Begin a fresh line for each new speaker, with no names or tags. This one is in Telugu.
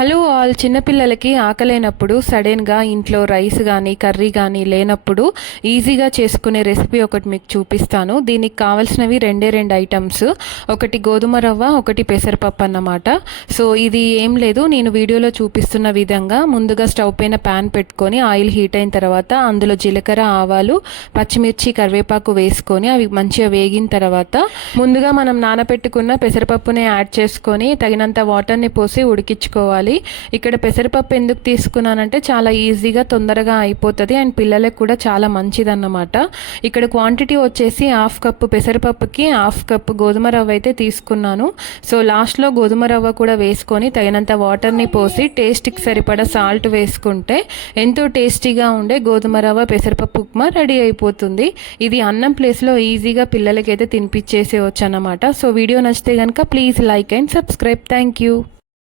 Hello all. చిన్నపిల్లలకి ఆకలేనప్పుడు సడన్గా ఇంట్లో రైస్ కానీ కర్రీ కానీ లేనప్పుడు ఈజీగా చేసుకునే రెసిపీ ఒకటి మీకు చూపిస్తాను. దీనికి కావాల్సినవి రెండే రెండు ఐటమ్స్. ఒకటి గోధుమ రవ్వ ఒకటి పెసరపప్పు అన్నమాట. సో ఇది ఏం లేదు. నేను వీడియోలో చూపిస్తున్న విధంగా ముందుగా స్టవ్ పైన ప్యాన్ పెట్టుకొని ఆయిల్ హీట్ అయిన తర్వాత అందులో జీలకర్ర ఆవాలు పచ్చిమిర్చి కరివేపాకు వేసుకొని అవి మంచిగా వేగిన తర్వాత ముందుగా మనం నానబెట్టుకున్న పెసరపప్పుని యాడ్ చేసుకొని తగినంత వాటర్ని పోసి ఉడికించుకోవాలి. ఇక్కడ పెసరపప్పు ఎందుకు తీసుకున్నానంటే చాలా ఈజీగా తొందరగా అయిపోతుంది అండ్ పిల్లలకు కూడా చాలా మంచిదన్నమాట. ఇక్కడ క్వాంటిటీ వచ్చేసి హాఫ్ కప్పు పెసరపప్పుకి హాఫ్ కప్పు గోధుమ రవ్వ అయితే తీసుకున్నాను. సో లాస్ట్లో గోధుమ రవ్వ కూడా వేసుకొని తగినంత వాటర్ని పోసి టేస్ట్కి సరిపడా సాల్ట్ వేసుకుంటే ఎంతో టేస్టీగా ఉండే గోధుమ రవ్వ పెసరపప్పు ఉప్మా రెడీ అయిపోతుంది. ఇది అన్నం ప్లేస్లో ఈజీగా పిల్లలకైతే తినిపించేసేవచ్చు అన్నమాట సో వీడియో నచ్చితే కనుక please like and subscribe. Thank you